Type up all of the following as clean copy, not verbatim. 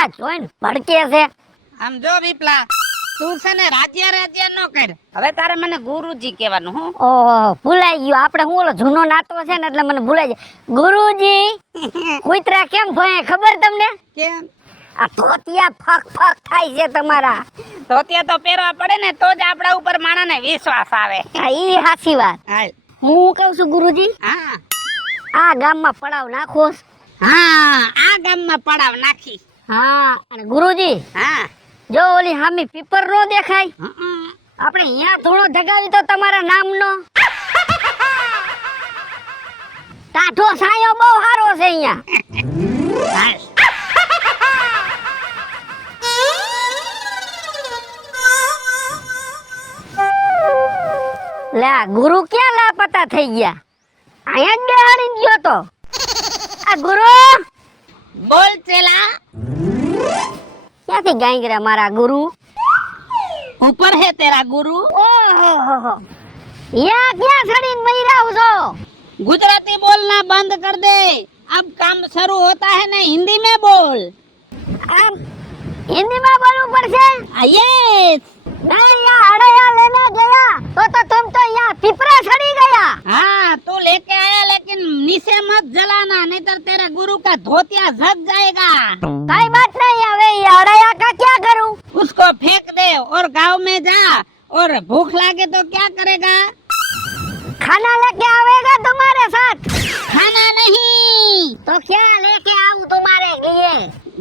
આ જોઈને ભડકે છે. આમ જો વિપલા, તું છે ને રાજ્ય નો કર. હવે તારે મને ગુરુજી કહેવાનું. હું ઓહો ભૂલાઈ ગયો. આપણે હું ઓલો જૂનો નાતો છે ને એટલે મને ભૂલાઈ જાય. ગુરુજી કૂતરા કેમ ભોંય ખબર તમને? કેમ? આ ધોતિયા ફક ફક થાય છે તમારા. ધોતિયા તો પહેરવા પડે ને તો જ આપણા ઉપર માણસને વિશ્વાસ આવે. હા ઈ સાચી વાત. હાલ. હું કહું છું ગુરુજી, હા આ ગામમાં પડાવ નાખો. હા, આ ગામમાં પડાવ નાખી. હા અને ગુરુજી હા જો ઓલી હામી પીપર નો દેખાય, હમ. આપણે અહીંયા ધૂણો ધગાવી તો તમારા નામનો. ટાઢો સાયો બહુ સારો છે અહીંયા. હાલ. લે આ ગુરુ ક્યાં લાપતા થઈ ગયા? અહીંયા જ બેહાડીને ગયો તો. આ ગુરુ બોલ ચેલા. ક્યાંથી ગાંગરા મારા ગુરુ? ऊपर है तेरा गुरु. ઓહો યા ક્યાં છડીને મૈરાવ છો? गुजराती बोलना बंद कर दे. अब काम शुरू होता है ना, हिंदी में बोल. આમ હિન્દીમાં બોલવું પડશે? यस. नहीं यहाँ अड़या लेने गया तो तुम तो यहाँ पिपरा छड़ी गया. हाँ तू लेके आया, लेकिन नीचे मत जलाना, नहीं तो तेरे गुरु का धोतिया झक जाएगा. कई बात नहीं. अबे ये अड़या का क्या करूं? उसको फेंक दे और गांव में जा. और भूख लगे तो क्या करेगा? खाना लेके आवेगा तुम्हारे साथ? खाना नहीं, तो क्या लेके आऊं तुम्हारे लिए?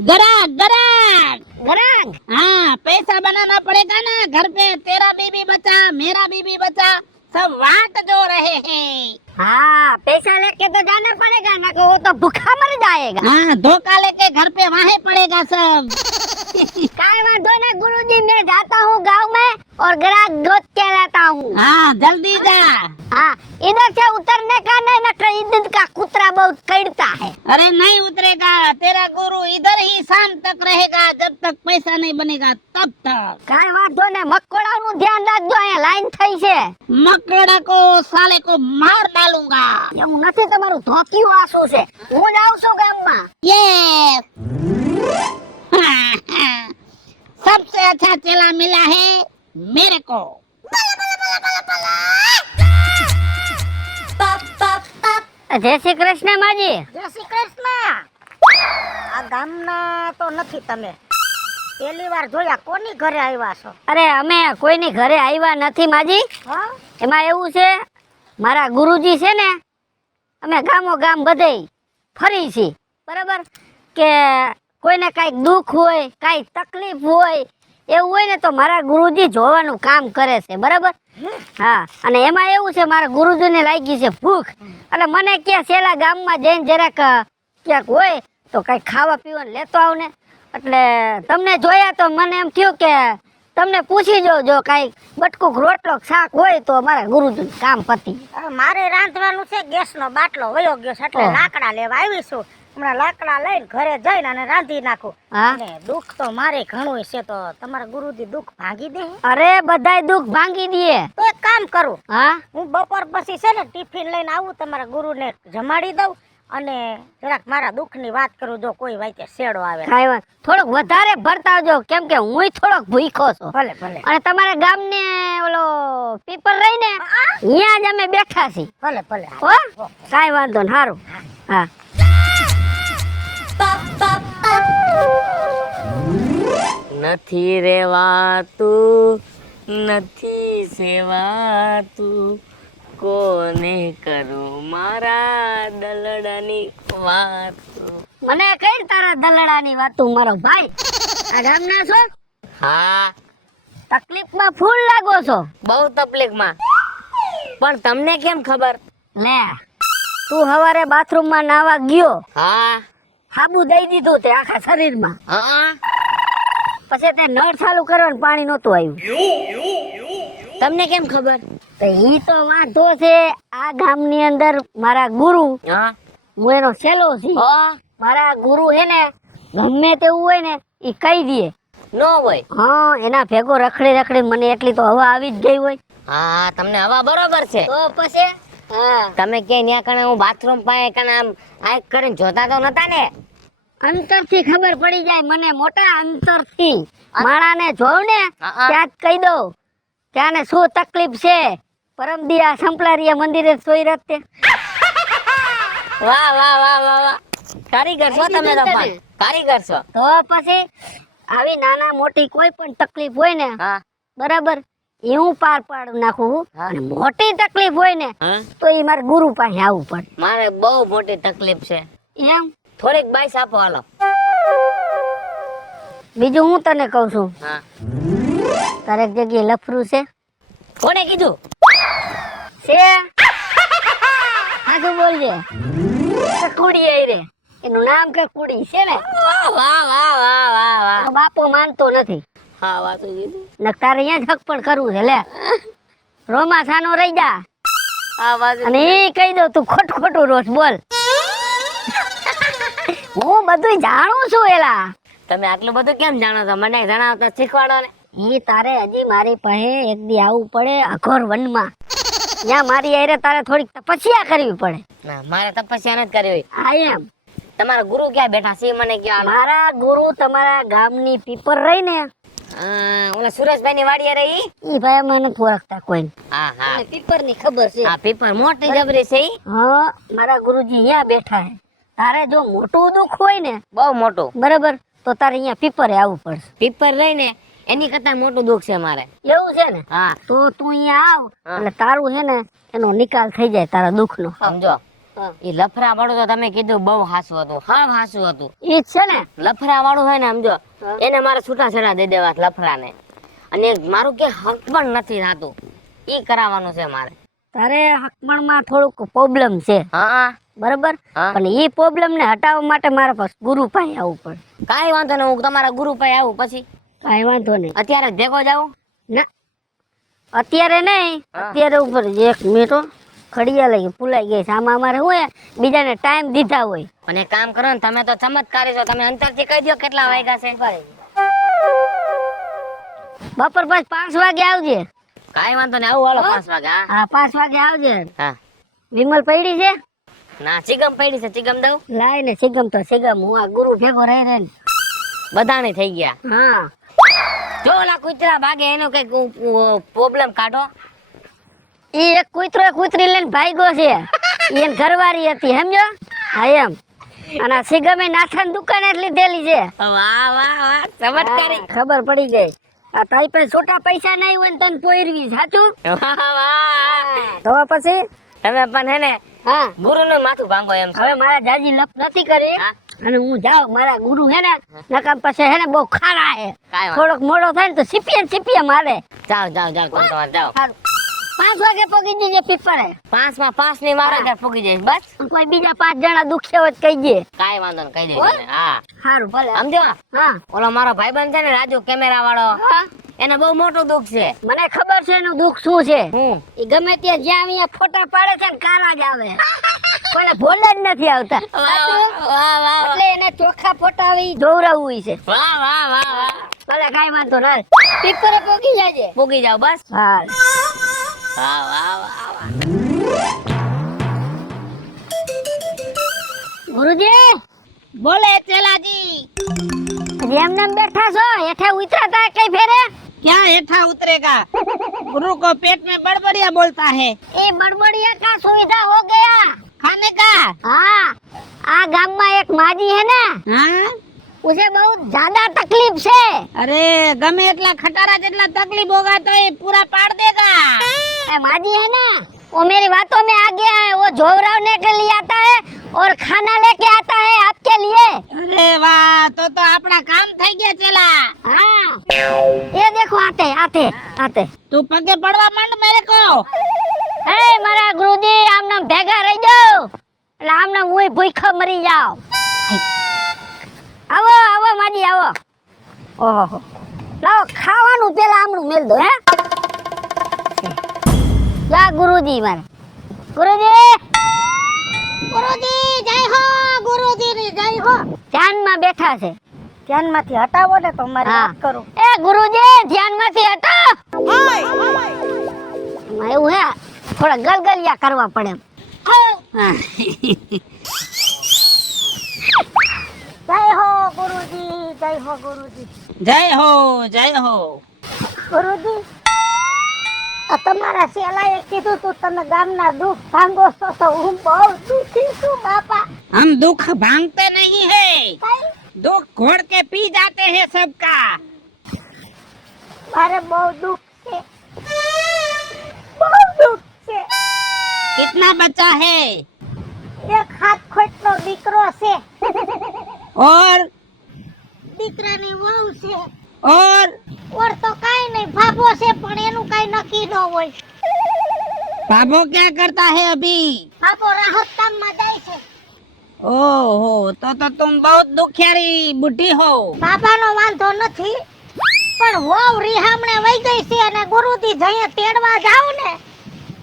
ग्राहक ग्राहक. ग्राहक? हाँ, पैसा बनाना पड़ेगा ना घर पे. तेरा बीबी बचा, मेरा बीबी बचा, सब वाट जो रहे हैं. हाँ पैसा लेके तो जाना पड़ेगा ना, वो तो भूखा मर जाएगा. हाँ, धोखा लेके घर पे वहाँ पड़ेगा सब. काय बात ना गुरुजी, मैं जाता हूँ गांव में और ग्राहक गोद के लाता हूँ. हाँ जल्दी जा. हाँ इधर से उतरने का नहीं, न इधर का कुतरा बहुत कड़ता है. अरे नहीं उतरेगा, तेरा गुरु इधर ही शाम तक रहेगा, जब तक पैसा नहीं बनेगा तब तक. काय वांधो ने મકોડા નું ધ્યાન રાખજો, અહીંયા લાઈન થઈ છે. मकड़ा को साले को मार डालूंगा. એવું નથી, તમારું ધોતિયું આસુ છે. હું જાઉં છું ગામમાં. ये सबसे अच्छा चेला मिला है मेरे को. જય શ્રી કૃષ્ણ માજી. જય શ્રી કૃષ્ણ. આ ગામના તો નથી તમે, પહેલી વાર જોયા. કોની ઘરે આવ્યા છો? અરે અમે કોઈની ઘરે આવ્યા નથી માજી. હા એમાં એવું છે, મારા ગુરુજી છે ને, અમે ગામો ગામ બધે ફરી છીએ, બરાબર? કે કોઈને કાંઈક દુઃખ હોય, કાંઈ તકલીફ હોય, એવું હોય ને તો મારા ગુરુજી જોવાનું કામ કરે છે, બરાબર? હા અને એમાં એવું છે, મારા ગુરુજીને લાગી છે ભૂખ, એટલે મને કે છેલ્લા ગામમાં જઈને જરાક ક્યાંક હોય તો કાંઈક ખાવા પીવાનું લેતો આવ ને. એટલે તમને જોયા તો મને એમ થયું કે તમને પૂછી જો કાંઈક બટકુક રોટલો શાક હોય તો મારા ગુરુજીનું કામ પતી. હવે મારે રાંધવાનું છે. ગેસનો બાટલો વયો ગયો છે, એટલે ઓહ. લાકડા લેવા આવીશું. હમણાં લાકડા લઈને ઘરે જઈને અને રાંધી નાખું. હા અને દુઃખ તો મારે ઘણું છે, તો તમારા ગુરુજી દુઃખ ભાંગી દે. અરે બધાય દુઃખ ભાંગી દે. તો એક કામ કરું, હા હું બપોર પછી છે ને ટિફિન લઈને આવું, તમારા ગુરુને જમાડી દઉં અને જરાક મારા દુઃખની વાત કરું, જો કોઈ વાતે શેડો આવે. કાંઈ વાત, થોડોક વધારે ભરતાવજો, કેમ કે હુંય થોડોક ભૂખ્યો છું. ભલે ભલે અને તમારા ગામને ઓલો પીપર રહીને અહીંયા જ અમે બેઠા છીએ. ભલે ભલે. હો કાંઈ વાંધો ને, સારું. હા નથી રેવાતું, નથી સેવાતું, કોને કરું મારા દલડાની વાત. મને કઈ તારા દલડાની વાતું મારો ભાઈ. આ ગામના છો? હા તકલીફમાં ફૂલ લાગો છો. બહુ તકલીફમાં. પણ તમને કેમ ખબર? લે તું હવારે બાથરૂમમાં નાવા ગયો, હા સાબુ દઈ દીધું તે આખા શરીરમાં, હા પછી તે નળ ચાલુ કરવાનું પાણી નહોતું આવ્યું. તમને કેમ ખબર? તો ઈ તો વાંધો છે. આ ગામની અંદર મારા ગુરુ, હા હું એનો છેલ્લો છું. હા મારા ગુરુ હે ને ગમે તેવું હોય ને ઈ કહી દે. નો હોય. હા એના ભેગો રખડી રખડી મને એટલી તો હવા આવી જ ગઈ હોય. હા તમને હવા બરોબર છે. તો પછી હા તમે કે ન્યા કણે હું બાથરૂમ પાસે કણે આમ આંખ કરીને જોતા તો નતા ને? અંતરથી ખબર પડી જાય મને, મોટા અંતરથી માણાને જોઉં ને હા. ત્યાં જ કહી દઉં કે આને શું તકલીફ છે. પરમદી આ સંપલારીયા મંદિરે સોઈ રતે. વાહ વાહ વાહ વાહ વાહ, કારીગર છો તમે તો પણ. કારીગર છો. તો પછી આવી નાના મોટી કોઈ પણ તકલીફ હોય ને, હા બરાબર, એ હું પાર પાડી નાખું. હા. અને મોટી તકલીફ હોય ને હા, તો એ મારે ગુરુ પાસે આવવું પડે. મારે બહુ મોટી તકલીફ છે. એમ થોડીક બાઈસ આપો હાલો. બીજું હું તને કહું છું, હા, તારે એક જગ્યાએ લફરું છે. કોને કીધું? છે સાચું બોલજે. કે કુડી આઈ રે, એનું નામ કે કુડી છે ને. વાહ વાહ વાહ વાહ વાહ વાહ. તારો બાપો માનતો નથી હા વાતું કીધું. ને તારે અહીંયા જ હક પણ કરવું છે. લે રોમાસાનો રહી જા હા વાતું. અને એ કહી દઉં તું ખોટું રોજ બોલ. હું બધું જાણું છું. એલા તમે આટલું બધું કેમ જાણો છો? મને જણાવો તો શીખવાડો ને. એ તારે હજી મારી પાસે એક દી આવવું પડે અઘોર વનમાં. ત્યાં મારી આરે તારે થોડીક તપસ્યા કરવી પડે. ના, મારે તપસ્યા નથી કરી હોય. આ એમ તમારા ગુરુ ક્યાં બેઠા છે? મને ક્યાં? મારા ગુરુ તમારા ગામની પીપર રહી ને, ઓલા સુરેશભાઈ ની વાડીએ રહી. ઈ ભાઈ મને નથી ઓળખતા કોઈ. હા હા પીપર ની ખબર છે. હા, પીપર મોટી જબરી છે ઈ. હા, મારા ગુરુજી અહીંયા બેઠા છે. તારે જો મોટું દુઃખ હોય ને, બહુ મોટું. બરાબર, તો તારે અહીંયા પીપરે આવવું પડશે. પીપર રહી ને એની કરતા મોટું દુઃખ છે મારે. એવું છે ને? હા, તો તું અહીંયા આવ હા. એટલે તારું છે ને એનો નિકાલ થઈ જાય તારા દુઃખનો. સમજો. હા. એ લફરા વાળું તો તમે કીધું બહુ હાસું હતું. હા હાસું હતું. ઈ જ છે ને. લફરા વાળું હોય ને સમજો, હા. એને મારે છૂટા છેડા દઈ દેવા લફરા ને. અને મારું કે હક પણ નથી થતું, ઈ કરાવવાનું છે મારે. તારે હકમણમાં થોડુંક પ્રોબ્લેમ છે, હા બરાબર, હા. પણ ઈ પ્રોબ્લેમ ને હટાવવા માટે મારા પાસે ગુરુ પાસે આવવું પડે. કાંઈ વાંધો નહીં, હું તમારા ગુરુ પાસે આવું પછી. કાંઈ વાંધો નહીં. અત્યારે જ ભેગો જાઉં. ના, અત્યારે નહીં. હા. અત્યારે ઉપર એક મિનિટ હો. ખડિયા લઈ ભૂલાઈ ગઈ છે. આમાં અમારે શું હે, બીજાને ટાઈમ દીધા હોય. અને એક કામ કરો ને, તમે તો ચમત્કારી છો. તમે અંતરથી કહી દો કેટલા વાગ્યા છે. બપોર પછી 5 વાગે આવજે. કાંઈ વાંધો નહીં, આવું હાલો હા. 5 વાગે. હા હા, 5 વાગે આવજે. હા. વિમલ પડી છે? ના, ચિગમ પડી છે. ચિગમ દઉં. લાય ને સિગમ તો સિગમ. હું આ ગુરુ ભેગો રહી ને. બધાને થઈ ગયા. હા, જો ઓલા કૂતરા ભાગે એનો કઈક પ્રોબ્લેમ કાઢો. ઈ એક કૂતરી લઈને ભાગ્યો છે. ઈ એન ઘરવાળી હતી, સમજો. હા એમ. અને આ સિગમે નાથાની દુકાને જ લીધેલી છે. વાહ વાહ વાહ, ચમત્કારી. ખબર પડી ગઈ. આ તારી પાસે છોટા પૈસા નહીં હોય ને તને પોઈરવી, સાચું? વાહ વાહ. તો પછી તમે પણ હે ને હા, ગુરુનું માથું ભાંગો એમ છો. હવે મારા જાજી લપ નથી કરી. હા. અને હું જાઉં. મારા ગુરુ હે ને નકામ પછી હે ને બહુ ખારા હે. કાંઈ વાંધો. થોડોક મોડો થાય ને તો સિપિયા મારે. જાઓ જાઓ જાઓ, તમે તમારે જાઓ. સારું. 5 વાગે પગી જજે પીપરે. 5 માં 5 ની મારા ઘર પૂગી જઈશ બસ. કોઈ બીજા 5 જણા દુખ્યા હોય તો કહી દે. કાંઈ વાંધો નહીં, કહી દઈશ તને. હા સારું, ભલે. સમજો. હા, ઓલો મારો ભાઈબંધ છે ને રાજુ કેમેરા વાળો, હા. એને બહુ મોટું દુઃખ છે. મને ખબર છે એનું દુઃખ શું છે. હું એ ગમે ત્યાં જ્યાં અહીંયા ફોટા પાડે છે ને કારા જ આવે. કોઈને ભોલે જ નથી આવતા. વાહ વાહ એટલે એને ચોખ્ખા ફોટા આવી જોવરાવવું છે. વાહ વાહ વાહ વાહ. ભલે, કાંઈ વાંધો ના. પીપરે પગી જાજે. પૂગી જાઓ બસ. હા. વાહ વાહ વાહ વાહ. ગુરુજી, बोले चेलाजी, હજી એમને એમ બેઠા છો? હેઠે ઉતરાતા કઈ ફેરે? क्या हेठा उतरेगा? गुरु को पेट में बड़बड़िया बोलता है। એ બड़बड़िया का सुविधा हो गया. खाने का? हाँ, आ गांव में एक माजी है ना, हाँ? उसे बहुत ज्यादा तकलीफ से. अरे गमे એટલા ખટારા જેટલા તકલીફ होगा तो ये पूरा पाड़ देगा। ए माजी है ना, वो मेरी बातों में आ गया है. वो जोवरावने के लिए आता है और खाना लेके आता है आपके लिए. अरे वाह, तो આપણા કામ થઈ ગયા ચેલા। हाँ, ये देखो आते. તું પગે પડવા માંડ મેરે કો। ए मारा गुरुजी, आम नाम भेगा रही जाओ એટલે આમ નામ હું ભૂખો મરી જાવ. આવો માજી આવો. ઓહો, લાવો ખાવાનું પેલા આમનું મેલ દો. હે જા ગુરુજી, મારે ગુરુજી જય હો. ગુરુજી ની જય હો. ધ્યાનમાં બેઠા છે. ધ્યાનમાંથી હટાવો ને તો મારી હા. વાત કરું. એ ગુરુજી, ધ્યાનમાંથી હટો. એમાં એવું હે, થોડા ગલગલિયા કરવા પડે એમ. હા. જય જય હો ગુરુજી. જય હો ગુરુજી, આ તમારા શેલાએ કીધું તું તમે ગામના દુઃખ ભાંગો છો તો હું બહુ દુઃખી છું બાપા. हम दुख भांगते नहीं है, કઈ? दुख घोड़ के पी जाते हैं सबका। મારે બહુ દુઃખ છે, બહુ દુઃખ છે. कितना बच्चा है એક હાથ ખોટનો દીકરો છે, और દીકરાની વહુ છે, और ઓર તો કાઈ નહીં, ભાભો છે પણ એનું કાઈ નક્કી ન હોય. बाबू क्या करता है अभी? ભાભો રાહત કામમાં જાય છે. ओहो, तो तुम बहुत दुखियारी बुढ़ी हो। બાબાનો વાંધો નથી, પણ વહુ રીહામણે વઈ ગઈ છે અને ગુરુજી જઈએ તેડવા જાવ ને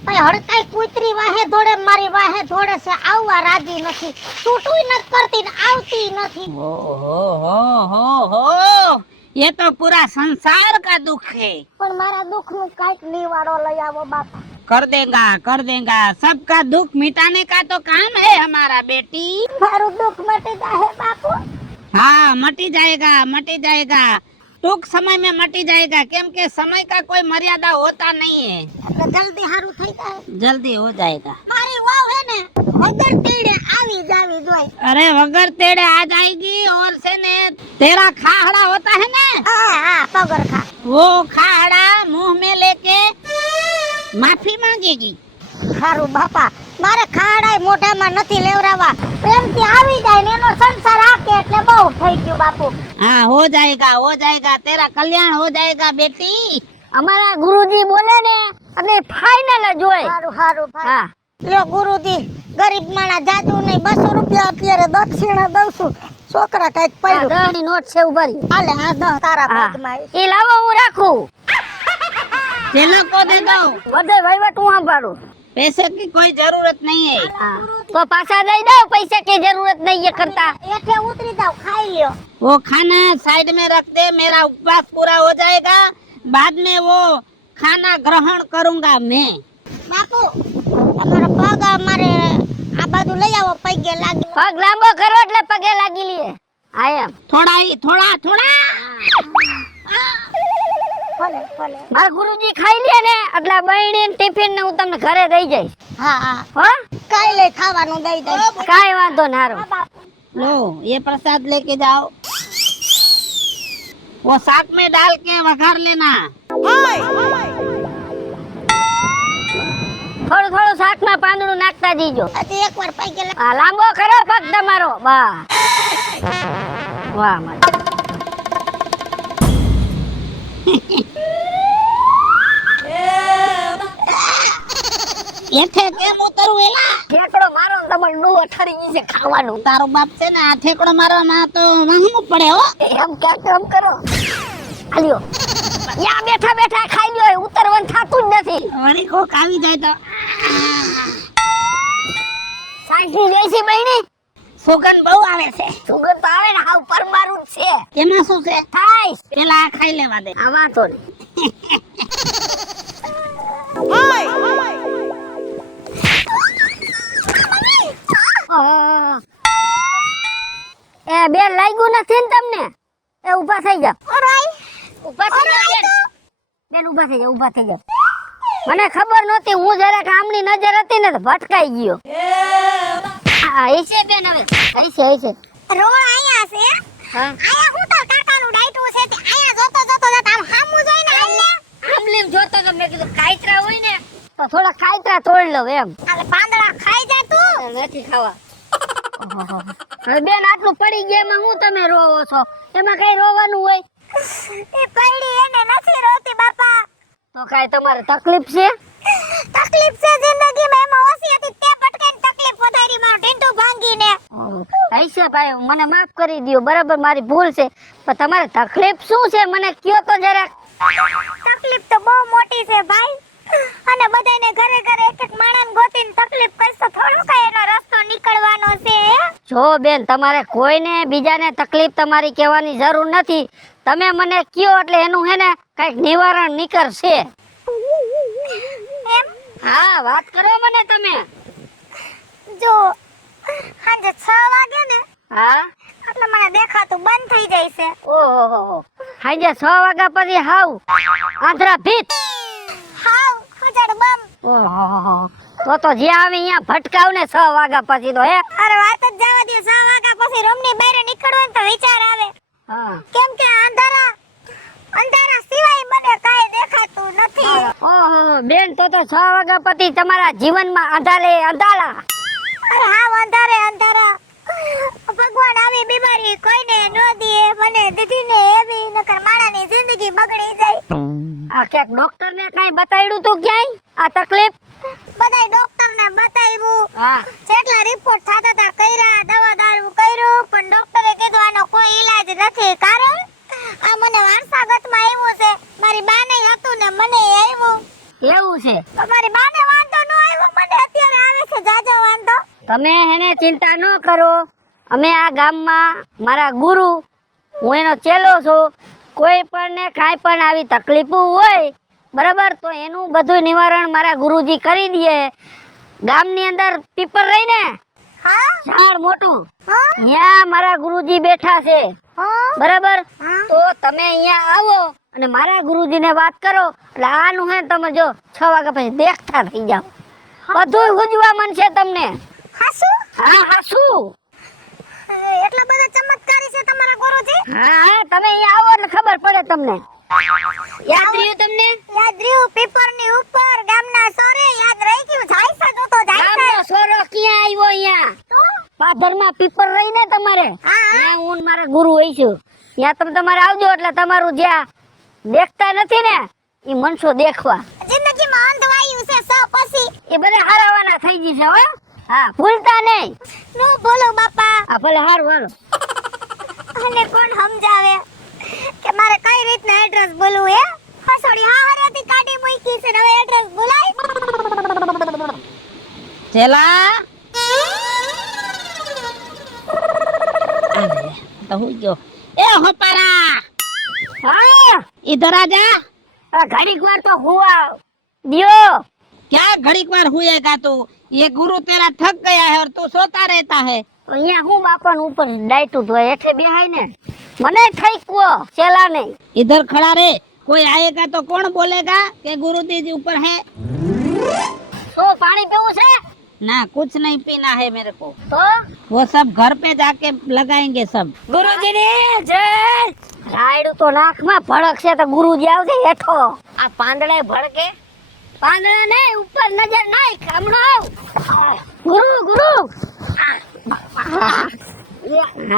ભાઈ હડકાઈ કૂતરી વાહે દોડે મારી વાહે દોડે છે, આવવા રાજી નથી, છૂટુંય નથી કરતી ને આવતી નથી. हो, ये तो पूरा संसार का दुख है। પણ મારા દુઃખનું કાંઈક નિવારો લઈ આવો બાપા. कर देगा, सबका दुख मिटाने का तो काम है हमारा बेटी। મારું દુઃખ મટી જાહે બાપુ. हाँ, मटी जाएगा, टूक समय में मटी जाएगा, केम के समय का कोई मर्यादा होता नहीं है, એટલે જલ્દી હારું થઈ જાય. जल्दी हो जाएगा। મારી વહુ હે ને વગર તેડે આવી જાવી જોઈએ. अरे वगर तेरे आ जाएगी, और से ने तेरा खाहड़ा होता है ना, હા પગરખા. वो खाहड़ा मुंह में लेके माफी मांगेगी। હારું બાપા, મારે ખાડાય મોઢામાં નથી લેવરાવા, પ્રેમથી આવી જાય ને એનો સંસાર આકે એટલે બહુ થઈ ગયું બાપુ. हाँ, हो जाएगा, तेरा कल्याण हो जाएगा बेटी। અમારા ગુરુજી બોલે ને એટલે ફાઇનલ જ હોય. હારું હારું ભાઈ. હા લ્યો ગુરુજી, ગરીબ માણા જાદુ નહીં, 200 રૂપિયા અત્યારે દક્ષિણા દઉં છું. છોકરા કઈક આ પડ્યું 10 ની નોટ છે ઉભા રહી. હાલે આ 10 તારા હા ભાગમાં છે. એ લાવો હું રાખું, चलो को दे दो, બધે વહીવટ હું સંભાળું. पैसे की कोई जरूरत नहीं है। હા તો પાછા દઈ દઉં, પૈસા की जरूरत नहीं है करता. એઠે ઉતરી જાવ, ખાઈ લ્યો. वो खाना साइड में रख दे, मेरा उपवास पूरा हो जाएगा, बाद में वो खाना ग्रहण करूंगा मैं। બાપુ તમારા પગ અમારે આ બાજુ લઈ આવો, પગે લાગી. પગ લાંબો કરો એટલે પગે લાગી લઈએ. હા એમ थोड़ा ભલે ભલે. મારા ગુરુજી ખાઈ લે ને એટલે બહેણી ને ટિફિન ને હું તમને ઘરે દઈ જઈશ. હા હા, હો કાઈ લઈ ખાવાનું દઈ દે. કાઈ વાંધો ના હારો. लो, ये प्रसाद लेके जाओ, वो साग में डाल के वघार लेना। થોડું થોડું શાકમાં પાંદડું નાખતા જીજો. હજી એકવાર પગે લાગી. આ લાંબો કરો પગ તમારો. વાહ વાહ મારા. એઠે કેમ ઉતરવું એલા? ઠેકડો મારો ને તમારે નું અઠારી ગઈ છે ખાવાનું. તારો બાપ છે ને આ ઠેકડો મારવામાં તો વાહવું પડે હો. એમ ક્યાંક કરો. આલ્યો યા બેઠા બેઠા ખાઈ લ્યો, ઉતરવાનું થાતું જ નથી. વળી કોક આવી જાય તો સાંજની જઈશી બહેણી, સુગંધ બહુ આવે છે। સુગંધ તો આવે ને હાવ પરમારું જ છે. એમાં શું છે? થાય પેલા આ ખાઈ લેવા દે। આ વાતો ને એ બેન લાગ્યું નથી ને તમને? એ ઊભા થઈ જાવ. ઊભા થઈ જાવ બેન. બેન ઊભા થઈ જાવ, ઊભા થઈ જાવ. મને ખબર નહોતી, હું જરાક આમની નજર હતી ને તો ભટકાઈ ગયો. હા હશે બેન, હવે હશે. રોડ આયા છે, હા આયા હું તાર કાકાનું ડાઈટું છે તે આયા જોતો જતા આમ હામું જોઈને આલે. આમલીમ જોતો તો મેં કીધું કાયત્રા હોય ને તો થોડા કાયત્રા તોડ લઉં એમ. આલે પાંદડા ખાઈ જા તું. નથી ખાવા. હવે બેન આટલું પડી ગયા એમાં હું તમે રોવો છો? એમાં કઈ રોવાનું હોય? એ પડી એને નથી રોતી બાપા. તો કાઈ તમારે તકલીફ છે? તકલીફ છે જિંદગીમાં, એમાં ઓછી હતી તે પટકાઈને તકલીફ વધારી મારો ઢીંઢું ભાંગીને. હૈશે ભાઈ, મને માફ કરી દ્યો, બરાબર મારી ભૂલ છે, પણ તમારે તકલીફ શું છે મને કયો તો જરાક. તકલીફ તો બહુ મોટી છે ભાઈ, અને બધાને ઘરે ઘરે એક એક માણસ ગોતીને તકલીફ કરશો થોડો કઈ એનો રસ્તો નીકળવાનો છે. જો બેન, તમારે કોઈને બીજાને તકલીફ તમારી કહેવાની જરૂર નથી. તમે મને કયો એટલે એનું હે ને કઈક નિવારણ નીકળશે. એમ હા વાત કરો મને તમે. જો સાંજે 6 વાગે ને હા એટલે મને દેખાતું આવતું બંધ થઈ જાય છે. ઓહો સાંજે 6 વાગ્યા પછી હાવ આંધળા ભીત. હાવ ખુજડ બમ. ઓહો તો જે આવે અહીંયા ભટકાવ ને 6 વાગ્યા પછી તો હે. અરે વાત જ જવા દો. 6 વાગ્યા પછી રૂમની બહાર નીકળવું તો વિચાર આવે. હા કેમ કે અંધારા સિવાય મને કાંઈ દેખાતું નથી. ઓહો બેન તો 6 વાગ્યા પછી તમારા જીવનમાં અંધારે અંધારા. અરે હાવ અંધારા. ભગવાન આવી બીમારી કોઈને ન દે. મને દીદી ને એવી નકર માણાની જિંદગી બગડી જાય. આ ક્યાંક ડોક્ટર ને કઈ બતાવ્યું તું ક્યાંય આ તકલીફ? બધાય ડોક્ટર ને બતાવ્યું. હા જેટલા રિપોર્ટ થતા તા કર્યા, દવા દારૂ કર્યું, પણ ડોક્ટરે કીધું આનો કોઈ ઈલાજ નથી. કારણ આ મને વારસાગતમાં આવ્યું છે. મારી બાને હતું ને મને આવ્યું. એવું છે. તો મારી બાને વાંધો ન આવ્યો, મને અત્યારે આવે છે જાજો વાંધો. તમે એને ચિંતા ન કરો. અમે આ ગામમાં મારા ગુરુ, હું એનો ચેલો છું. કોઈ પણ ને કાંઈ પણ આવી તકલીફો હોય બરાબર તો એનું બધું નિવારણ મારા ગુરુજી કરી દે. ગામની અંદર પીપર રહી ને હા ઝાડ મોટું, હા ત્યાં મારા ગુરુજી બેઠા છે હા બરાબર. હા. તો તમે અહીંયા આવો અને મારા ગુરુજીને વાત કરો એટલે આનું હે તમે જો 6 વાગ્યા પછી દેખતા થઈ જાવ. બધું ઉજવા મનશે તમને. હાસુ હા શું? એટલા બધા ચમત્કારી છે તમારા ગુરુજી. હા તમે અહીંયા આવો એટલે ખબર પડે તમને. યાદ રહ્યું તમને? યાદ રહ્યું. પીપરની ઉપર ગામના સોરે યાદ રહી ગયું. જાય છે તો જાય છે. ગામનો સોરો ક્યાં આવ્યો અહીંયા? પાદરમાં પીપર રહી ને તમારે હા. ત્યાં હું ને મારા ગુરુ હોઈશું. ત્યાં તમે તમારે આવજો એટલે તમારું જ્યાં દેખતા નથી ને એ મનસો દેખવા. જિંદગીમાં અંધવાયું છે સ પછી. એ બધા હારાવાના થઈ જશે હો. હા ભૂલતા નહીં. નો બોલો બાપા. હા ભલે હારું હાલો. અને કોણ સમજાવે કે મારે કઈ રીતના એડ્રેસ બોલવું હે? હસોડી હા હરેથી કાઢી મૂકી છે ને હવે એડ્રેસ બોલાય. ચેલા તો હું ગયો. એ હોપારા હા इधर आ जा. આ ઘડીક વાર તો હુવા દિયો. क्या घड़ी बार हुएगा तू? ये गुरु तेरा थक गया है और तू सोता रहता है. અહીંયા હું બાપાનું ઉપર ડાયટું ધોય હેઠે બેહાય ને મને થઈ કુઓ ચેલા નહીં. इधर खड़ा रहे. कोई आएगा तो कौन बोलेगा कि गुरु जी ऊपर है? શું પાણી પીવું છે? ना कुछ नहीं पीना है मेरे को. તો वो सब घर पे जाके लगाएंगे सब. ગુરુજી ની જય. રાયડું તો નાકમાં ભડકશે તો ગુરુજી આવશે હેઠો. આ પાંદડે ભડકે. પાંદડા ને ઉપર નજર નાખ હમણાં આવ. ગુરુ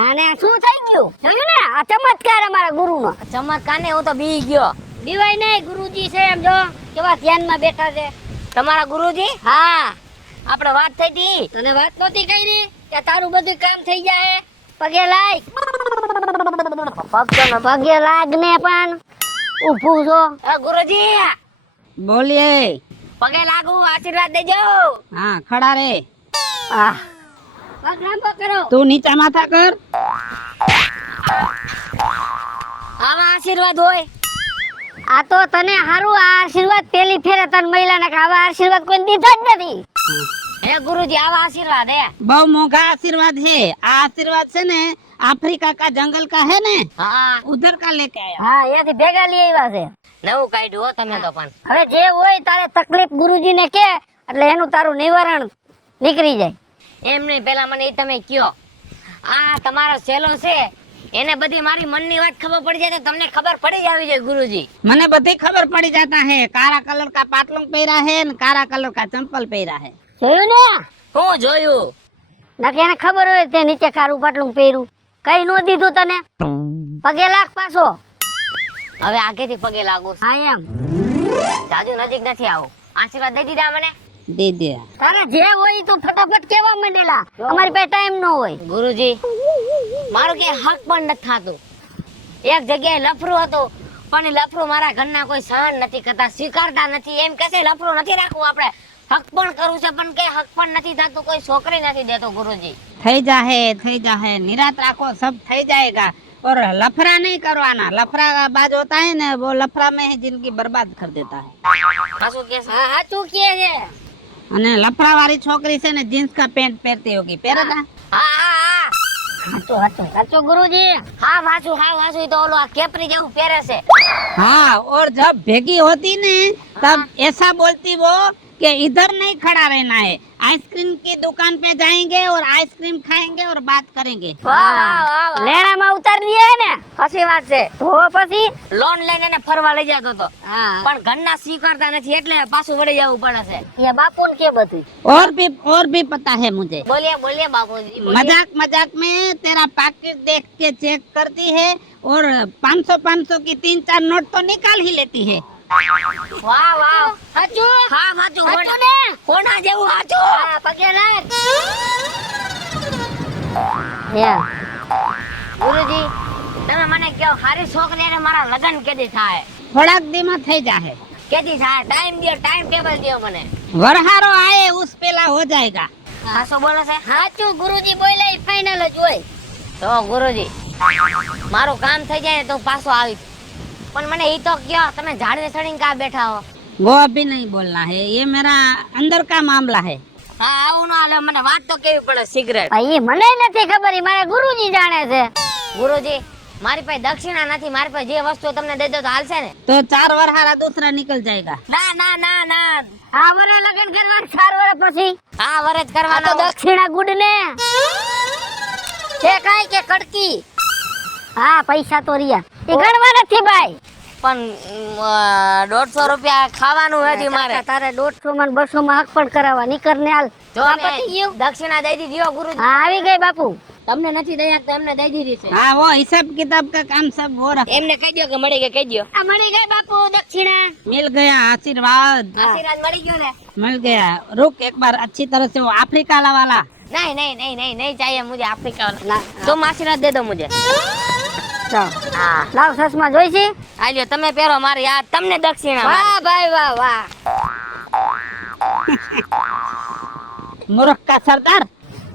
આને શું થઈ ગયું જોયું ને? આ ચમત્કાર અમારા ગુરુનો. ચમત્કાર ને હું તો બી ગયો. બીવાય નહીં ગુરુજી છે એમ જો કેવા ધ્યાનમાં બેઠા છે. તમારા ગુરુજી હા આપણે વાત થઈ હતી. તને વાત નહોતી કરી કે તારું બધું કામ થઈ જાય. પગે લાગ. પગે લાગ ને પણ ઊભું છો. ગુરુજી बोलिए. પગે લાગુ આશીર્વાદ દેજો. हाँ खड़ा रहे. આ પગ લાંબો કરો. तू नीचा माथा कर. આવા આશીર્વાદ હોય. આ તો તને હારું આ આશીર્વાદ પેલી ફેરે તને મહિલાને કે આવા આશીર્વાદ કોઈ દીધા જ નથી. હે ગુરુજી આવા આશીર્વાદ હે. बहुत मोटा आशीर्वाद है. आ आशीर्वाद से ने अफ्रीका का जंगल का है ने હા उधर का लेके आया. હા એથી ભેગા લઈ આવ્યા છે. નવું કાઢ્યું હો તમે તો પણ. હવે જે હોય તારે તકલીફ ગુરુજીને કે એટલે એનું તારું નિવારણ નીકળી જાય. એમ નહીં પેલા મને એ તમે કયો. આ તમારો સેલો છે એને બધી મારી મનની વાત ખબર પડી જાય તો તમને ખબર પડી જ આવી જાય ગુરુજી. मने बधी खबर पड़ी जाता है. काला कलर का पाटलून पहरा है न काला कलर का चंपल पहरा है. જોયું ને? હું જોયું. નકે એને ખબર હોય તે નીચે કારું પાટલું પહેર્યું. કઈ નો દીધું તને? પગે લાગ પાછો. હવે આગેથી પગે લાગુ. હા એમ. જાજુ નજીક નથી આવું. આશીર્વાદ દઈ દીધા મને. दे दिया. તારે જે હોય તું ફટાફટ કેવા માંડેલા. અમારી પાસે ટાઈમ ન હોય. ગુરુજી મારું કે હક પણ નથી થાતું. એક જગ્યાએ લફરું હતું પણ એ લફરું મારા ઘરના કોઈ સહન નથી કરતા, સ્વીકારતા નથી. એમ કે છે લફરું નથી રાખવું આપણે, હક પણ કરવું છે પણ કે હક પણ નથી થતું. કોઈ છોકરી નથી દેતો ગુરુજી. થઈ જાહે निरात રાખો सब થઈ जाएगा. और लफड़ा नहीं करवाना. लफड़ा बाज होता है ना वो लफड़ा में ही जिंदगी बर्बाद कर देता है. પાછું કે છે હા તું કે છે. અને લફડા વાળી છોકરી છે ને જીન્સ કા પેન્ટ પહેરતી હોગી. પહેરે તા? હા હા હા સાચું ગુરુજી. હા વાંચું ઈ તો ઓલો આ કેપરી જેવું પહેરે છે. हाँ और जब भेगी होती ने तब ऐसा बोलती वो कि इधर नहीं खड़ा रहना है, आइसक्रीम की दुकान पे जाएंगे और आइसक्रीम खाएंगे और बात करेंगे। વાહ. લેણામાં ઉતારી દે ને સાચી વાત છે. તો પછી લોન લઈને એને ફરવા લઈ જતો હતો હા પણ ઘરના સ્વીકારતા નથી એટલે પાછું વળી જવું પડે છે. એ બાપુ ને કે બધું और भी पता है मुझे। બોલીએ બાપુજી બોલીએ. मजाक मजाक में तेरा पैकेट देख के चेक करती है और 500 की 3-4 नोट तो निकाल ही लेती है। વાહ. સાચું હા વાંચું સાચું ને કોના જેવું વાંચું. હા પગે લાગ ગુરુજી તમે મને કહો હારી છોકરીને મારા લગ્ન કેદી થાય? થોડાक दी में થઈ જાહે। કેદી થાય? ટાઈમ ટેબલ દો મને. वरहारो आए उस पेला हो जाएगा। હાસો બોલે છે. સાચું ગુરુજી બોલ્યા ઈ ફાઇનલ જ હોય તો ગુરુજી મારું કામ થઈ જાય ને તો પાછો આવી પણ મને ઈ તો કયો તમે ઝાડને ચડીને કા બેઠા હો? वो अभी नहीं बोलना है, ये मेरा अंदर का मामला है। હા આવું ના હાલે મને વાત તો કેવી પડે સિગરેટ. ભાઈ મને નથી ખબર ઈ મારા ગુરુજી જાણે છે ગુરુજી મારી પાસે દક્ષિણા નથી, મારી પાસે જે વસ્તુ તમને દઈ દો તો હાલશે ને? तो 4 वरहारा दूसरा निकल जाएगा। ના આ વરે લગન કરવા 4 વર્ષ પછી હા વરજ આ કરવાનો. તો દક્ષિણા ગુડ ને છે કાઈ કે કડકી હા પૈસા તો રહ્યા એ ગણવા નથી ભાઈ પણ 150 રૂપિયા ખાવાનું હજી મારે. તારે 150 માં 200 માં હક પણ કરાવવા નીકર ને હાલ જો આ મેં પતી ગયું. દક્ષિણા દઈ દીધી હો ગુરુજી. હા આવી ગઈ બાપુ તમને નથી દઈ શકતા એમને દઈ દીધી છે. हाँ वो हिसाब किताब का काम सब हो रहा। એમને કહી દો કે મળી ગઈ કહી દો. આ મળી ગઈ બાપુ દક્ષિણા मिल गया आशीर्वाद, આશીર્વાદ મળી ગયો ને? मिल गया। रुक एक बार अच्छी तरह से वो अफ्रीका वाला। नहीं चाहिए मुझे अफ्रीका वाला. ના तुम आशीर्वाद दे दो मुझे. ચાલ હા લાવ સસમા જોઈશી આ લ્યો તમે પહેરો મારી આ તમને દક્ષિણા. વાહ ભાઈ વાહ मूर्ख का सरदार,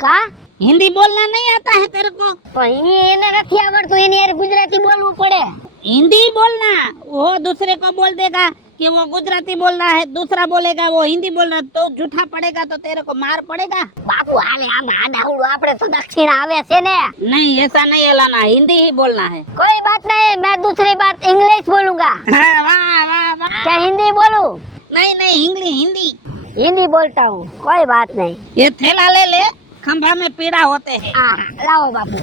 કા हिंदी बोलना नहीं आता है तेरे को? પણ એને નથી આવડતું એની યાર ગુજરાતી બોલવું પડે हिंदी बोलना। वो दूसरे को बोल देगा कि वो गुजराती बोल रहा है, दूसरा बोलेगा वो हिंदी बोल रहा है, तो झूठा पड़ेगा तो तेरे को मार पड़ेगा। બાપુ હાલે આમ આડાવડું આપણે તો દક્ષિણા આવે છે ને नहीं ऐसा नहीं हलाना, हिंदी ही बोलना है। कोई बात नहीं मैं दूसरी बात इंग्लिश बोलूंगा हाँ, वाह वाह वाह। क्या हिंदी बोलूं नहीं नहीं इंग्लिश हिंदी। हिंदी बोलता हूँ कोई बात नहीं ये थैला ले ले, खंभा में पीड़ा होते हैं। हाँ लाओ बापू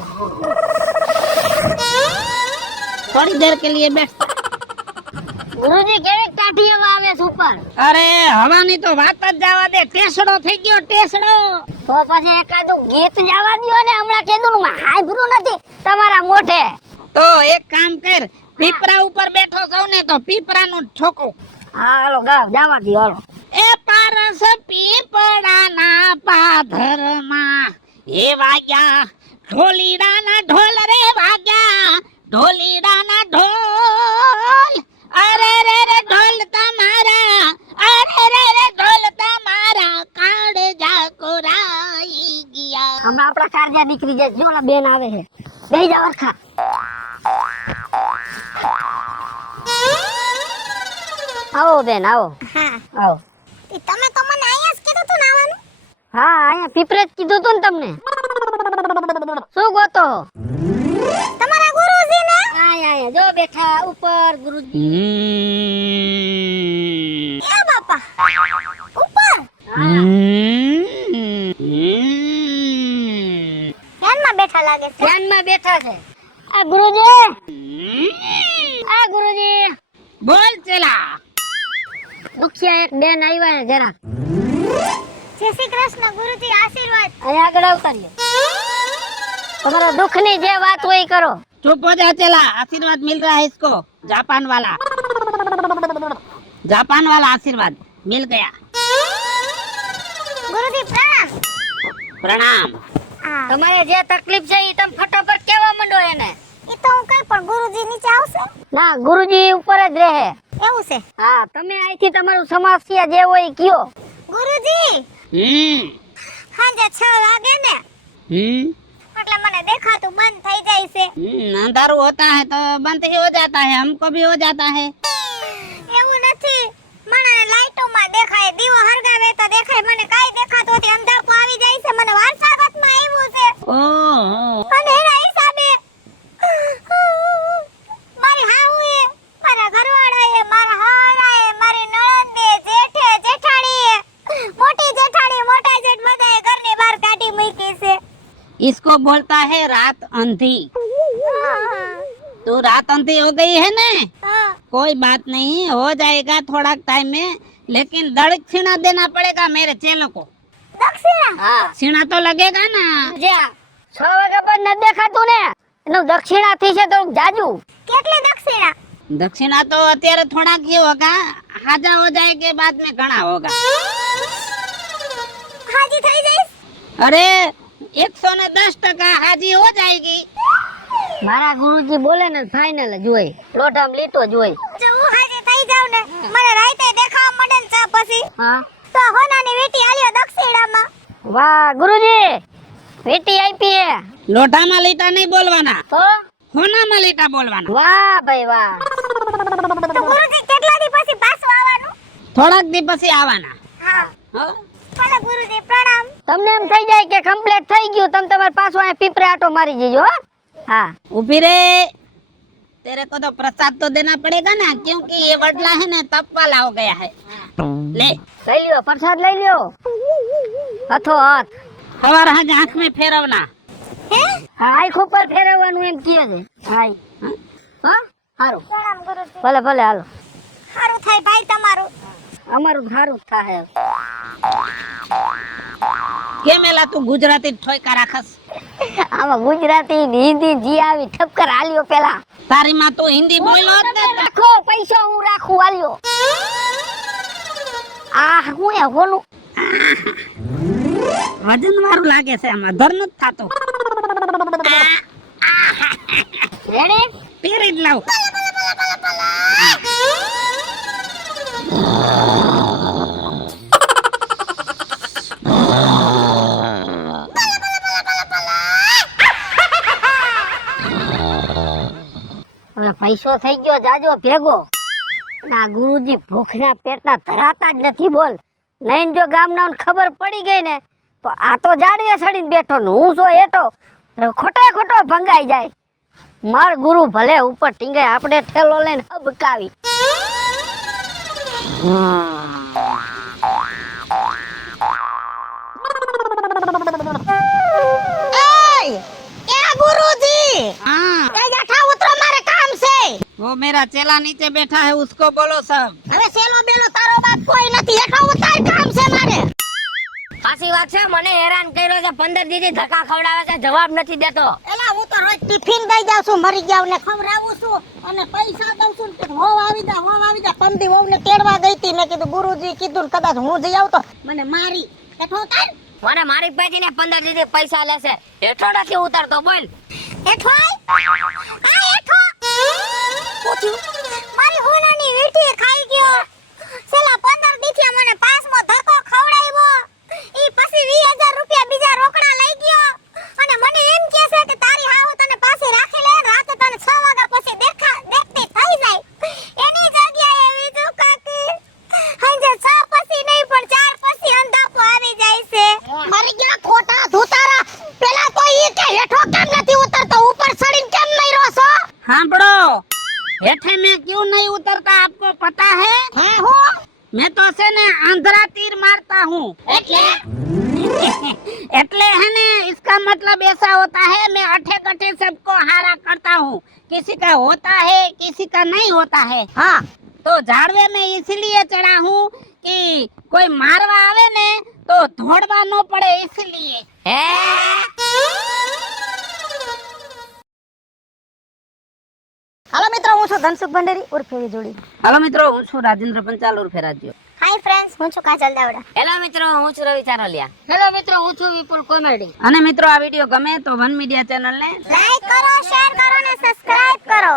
थोड़ी देर के लिए बैठ। गुरुजी केवी કાઠી હવા આવે છે ઉપર અરે હવાની તો વાત જ જવા દે, ટેસડો થઈ ગયો ટેસડો। તો પછી એકાદું ગીત જવા દ્યો ને હમણાં કીધું ને હાંભળ્યું નથી તમારા મોઢે તો એક કામ કર, પીપરા ઉપર બેઠો છો ને તો પીપરાનું ઠોકો। હા હાલો ગાવ જવા દ્યો હાલો એ પારસ પીપળાના પાધરમાં એ વાગ્યા ઢોલીડાના ઢોલ રે વાગ્યા ઢોલીડાના ઢોલ। અરે રે રે ઢોલ તમારા, અરે રે રે ઢોલ તમારા કાળજા કોરાઈ ગયા। હમણાં આપણા કારજા નીકળી જાય જો ઓલા બેન આવે છે બેહી જા વરખા આવો બેન આવો હા આવો તમે તો મને અહીંયા જ કીધું તું નાવાનું હા અહીંયા પીપરે જ કીધું તું ને તમને શું ગોતો તમારા ગુરુજીને આયા જો બેઠા ઉપર ગુરુજી એ બાપા ઉપર ધ્યાનમાં બેઠા લાગે છે ધ્યાનમાં બેઠા છે આ ગુરુજી બોલ ચલા। દુખિયા એક બેન આવ્યા છે જરા જય શ્રી કૃષ્ણ ગુરુજી આશીર્વાદ અહીંયા આગળ આવતા રહ્યો તમારા દુઃખની જે વાત હોય એ કરો चुप हो जा चला, आशीर्वाद मिल रहा है इसको, जापान वाला आशीर्वाद मिल गया। ગુરુજી પ્રણામ प्रणाम। હા તમારે જે તકલીફ છે એ તમે ફટાફટ કેવા માંડો એને એ તો હું કઈ પણ ગુરુજી નીચે આવશે ના ગુરુજી ઉપર જ રહે એવું છે હા તમે અહીંથી તમારું સમસ્યા જે હોય એ કયો ગુરુજી સાંજે 6 વાગે ને એટલે મને દેખાતું બંધ થઈ જાય છે अंधारू होता है तो बंद ही हो जाता है, हमको भी हो जाता है। એવું નથી મને લાઈટોમાં દેખાય દીવો હરગાવે તો દેખાય મને કાઈ દેખાતું નથી અંધાપો આવી જાય છે મને વારસાગતમાં આવ્યું છે ओह અને इसको बोलता है रात अंधी। तो रात अंधी हो गई है ना, कोई बात नहीं, हो जाएगा थोड़ा टाइम में, लेकिन दक्षिणा देना पड़ेगा मेरे चेलों को। દક્ષિણા હા क्षीणा तो लगेगा ना। જ્યાં 6 વાગ્યા પર ન દેખાતું ને એનું દક્ષિણા થઈ છે તો જાજુ કેટલી દક્ષિણા दक्षिणा तो અત્યારે थोड़ा ही होगा, हाजा हो जाएगा बाद में घना होगा। હાજી થઈ જઈશ अरे 110% हाजी हो जाएगी। મારા ગુરુજી બોલે ને ફાઇનલ જ હોય, લોટામ લીટો જ હોય। જો હું હાજી થઈ જાઉં ને મને રાઈતે દેખાવા મળે ને ચા પછી હા તો હોનાની વીટી આલ્યો દક્ષિણામાં વાહ ગુરુજી વીટી આપી હે लोटा में लीटा नहीं बोलवाना, તો होना में लीटा बोलवाना। વાહ ભાઈ વાહ। તો ગુરુજી કેટલા દી પછી પાછું આવવાનું થોડાક દી પછી આવવાના। હા હો? ભલે ગુરુજી પ્રણામ તમને એમ થઈ જાય કે કમ્પ્લીટ થઈ ગયું, તમે તમારે પાછો અહીંયા પીપરે આટો મારી જજો હો। હા ऊपी रे, तेरे को तो प्रसाद तो देना पड़ेगा ना, क्योंकि ये वडला है ना तप वाला हो गया है। ले લઈ લ્યો પ્રસાદ લઈ લ્યો હાથો હાથ। हमारा हाथ आँख में फेरवना। હે હા આંખ ઉપર ફેરવવાનું એમ કહે છે। હા હા સારું પ્રણામ ગુરુજી ભલે ભલે હાલો, સારું થાય ભાઈ તમારું અમારું સારું જ થાય। के मेला तू गुजराती ठोका राखस, આમાં ગુજરાતી ને હિન્દી જી આવી ઠપકર હાલ્યો પેલા। तारी माँ तो हिंदी बोलो રાખો પૈસા હું રાખું હાલ્યો। આ હું એ હોનું वजन वारू लागे से आमा धर न थातो। રેડી पेरे ज लाव। હવે પૈસો થઈ ગયો જાજો ભેગો, ના ગુરુજી ભૂખના પેટના ધરાતા જ નથી બોલ। નહીં જો ગામના ખબર પડી ગઈ ને તો આ તો જાડીએ સડીને બેઠો ને હું જો હેઠો ખોટે ખોટો ભંગાઈ જાય। માર ગુરુ ભલે ઉપર ટીંગે આપણે ઠેલો લઈને હબકાવી। એય એ ગુરુજી हाँ, એ જઠા ઉતરો મારે કામ છે वो मेरा चेला नीचे बैठा है, उसको बोलो सब। હવે સેલો બેલો તારો બાપ કોઈ નથી હેઠો ઉતાર કામ છે મારે સાચી વાત છે, મને હેરાન કર્યો છે, 15 દીદી ધક્કા ખવડાવે છે, જવાબ નથી દેતો। એલા હું તો રોજ ટિફિન દઈ જાઉં છું મરી જાવ ને ખવડાવું છું અને પૈસા દઉં છું કે હોવ આવી જા પંદી હોવ ને તેડવા ગઈ તી મેં કીધું ગુરુજી કીધું ને કદાચ હું જઈ આવું તો મને મારી હેઠો ઉતાર મને મારી પાસે ને 15 દીદી પૈસા લેશે, હેઠો નથી ઉતરતો બોલ। હેઠો આ હેઠો પૂછ્યું મારી હોનાની વીટી ખાઈ ગયો છેલ્લા 15 દીથી મને પાસમો ધક્કો ખવડાવ્યો ઈ પછી 20000 રૂપિયા બીજા રોકડા લઈ ગયો અને મને એમ કહે છે કે તારી હાહુ તને પાછી રાખી લે રાતે તને 6 વાગ્યા પછી દેખતી થઈ જાય એની જગ્યાએ બીજું કાકી હંજે 6 પછી નહીં પણ 4 પછી અંધાપો આવી જાય છે મારી ગયા ખોટા ધૂતારા પેલા તો ઈ કે હેઠો કેમ નથી ઉતરતો ઉપર ચડીને કેમ નહીં રોસો हाँ बड़ो, हेठे में क्यों नहीं उतरता आपको पता है? હે હો मैं तो से ने आंध्रा तीर मारता हूँ। એટલે है ने इसका मतलब ऐसा होता है, मैं अठे कठे सबको हारा करता हूँ, किसी का होता है किसी का नहीं होता है। હા तो झाड़वे में इसलिए चढ़ा हूँ कि कोई मारवा आवे ने तो दौड़वा न पड़े इसलिए। હે હાલો મિત્રો હું છું ધનસુખ ભંડેરી ઉર્ફે જોડી हेलो मित्रों, હું છું રાજેન્દ્ર પંચાલ ઉર્ફે રાજ્યો। હાય ફ્રેન્ડ્સ હું છું કાજલ દાવડા હેલો મિત્રો, હું છું રવિ ચારોલિયા। હેલો મિત્રો હું છું વિપુલ કોમેડી। અને મિત્રો આ વિડિયો ગમે તો વન મીડિયા ચેનલ ને લાઈક કરો શેર કરો ને સબસ્ક્રાઇબ કરો